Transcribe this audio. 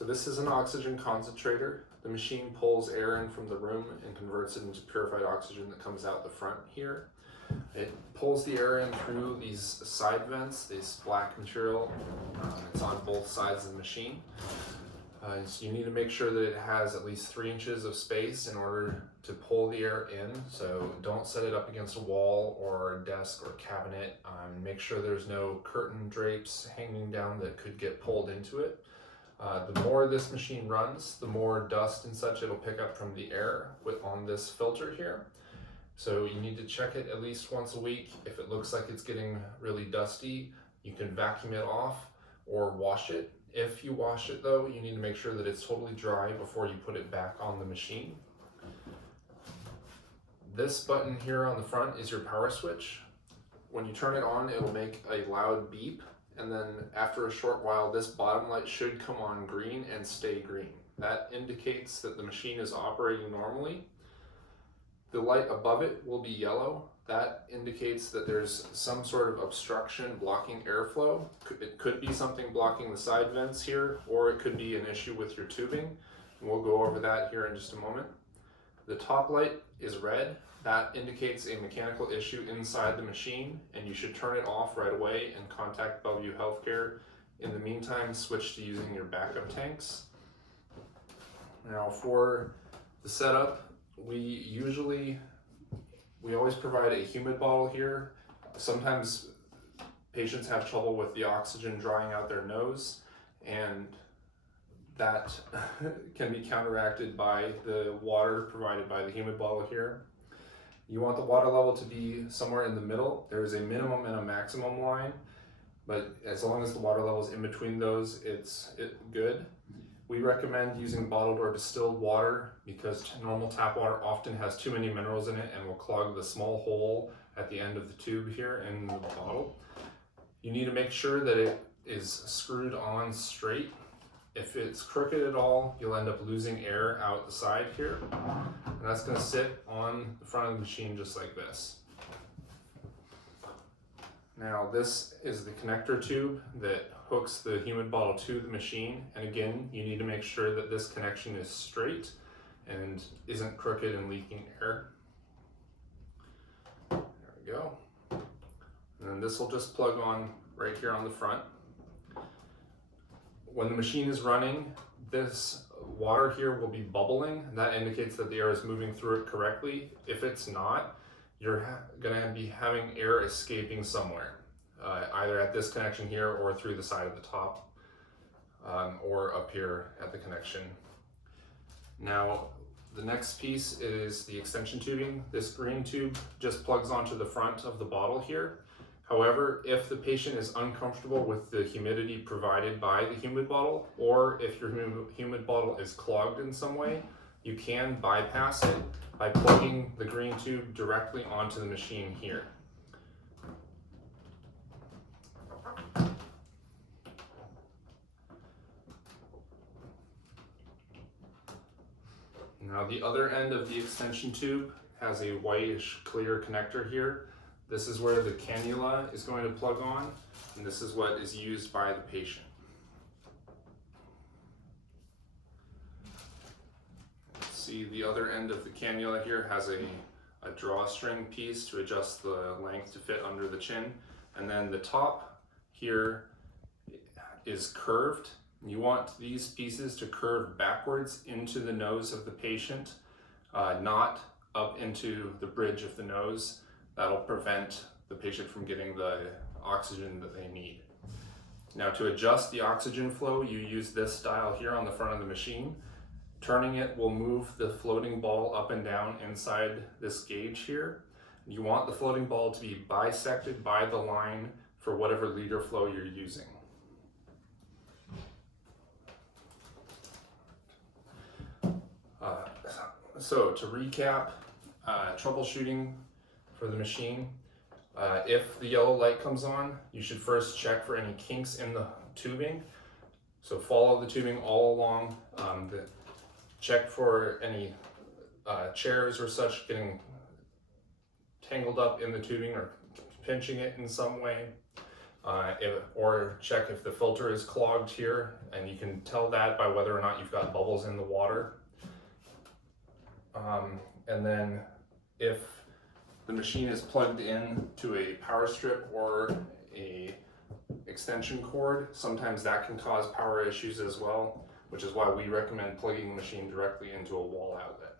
So this is an oxygen concentrator. The machine pulls air in from the room and converts it into purified oxygen that comes out the front here. It pulls the air in through these side vents, this black material. It's on both sides of the machine. So you need to make sure that it has at least 3 inches of space in order to pull the air in. So don't set it up against a wall or a desk or cabinet. Make sure there's no curtain drapes hanging down that could get pulled into it. The more this machine runs, the more dust and such it'll pick up from the air on this filter here. So you need to check it at least once a week. If it looks like it's getting really dusty, you can vacuum it off or wash it. If you wash it though, you need to make sure that it's totally dry before you put it back on the machine. This button here on the front is your power switch. When you turn it on, it'll make a loud beep, and then after a short while, this bottom light should come on green and stay green. That indicates that the machine is operating normally. The light above it will be yellow. That indicates that there's some sort of obstruction blocking airflow. It could be something blocking the side vents here, or it could be an issue with your tubing. And we'll go over that here in just a moment. The top light is red. That indicates a mechanical issue inside the machine, and you should turn it off right away and contact Bellevue Healthcare. In the meantime, switch to using your backup tanks. Now for the setup, we always provide a humid bottle here. Sometimes patients have trouble with the oxygen drying out their nose, and that can be counteracted by the water provided by the humid bottle here. You want the water level to be somewhere in the middle. There's a minimum and a maximum line, but as long as the water level is in between those, it's good. We recommend using bottled or distilled water because normal tap water often has too many minerals in it and will clog the small hole at the end of the tube here in the bottle. You need to make sure that it is screwed on straight. If it's crooked at all, you'll end up losing air out the side here. And that's going to sit on the front of the machine just like this. Now this is the connector tube that hooks the humid bottle to the machine, and again you need to make sure that this connection is straight and isn't crooked and leaking air. There we go. And then this will just plug on right here on the front. When the machine is running, this water here will be bubbling. That indicates that the air is moving through it correctly. If it's not, you're gonna be having air escaping somewhere, either at this connection here or through the side of the top, or up here at the connection. Now, the next piece is the extension tubing. This green tube just plugs onto the front of the bottle here. However, if the patient is uncomfortable with the humidity provided by the humid bottle, or if your humid bottle is clogged in some way, you can bypass it by plugging the green tube directly onto the machine here. Now the other end of the extension tube has a whitish clear connector here. This is where the cannula is going to plug on, and this is what is used by the patient. See, the other end of the cannula here has a drawstring piece to adjust the length to fit under the chin, and then the top here is curved. You want these pieces to curve backwards into the nose of the patient, not up into the bridge of the nose. That'll prevent the patient from getting the oxygen that they need. Now, to adjust the oxygen flow, you use this dial here on the front of the machine. Turning it will move the floating ball up and down inside this gauge here. You want the floating ball to be bisected by the line for whatever liter flow you're using. So to recap, troubleshooting for the machine, if the yellow light comes on, you should first check for any kinks in the tubing. So follow the tubing all along, check for any chairs or such getting tangled up in the tubing or pinching it in some way. or check if the filter is clogged here, and you can tell that by whether or not you've got bubbles in the water. And then if the machine is plugged in to a power strip or a extension cord, sometimes that can cause power issues as well, which is why we recommend plugging the machine directly into a wall outlet.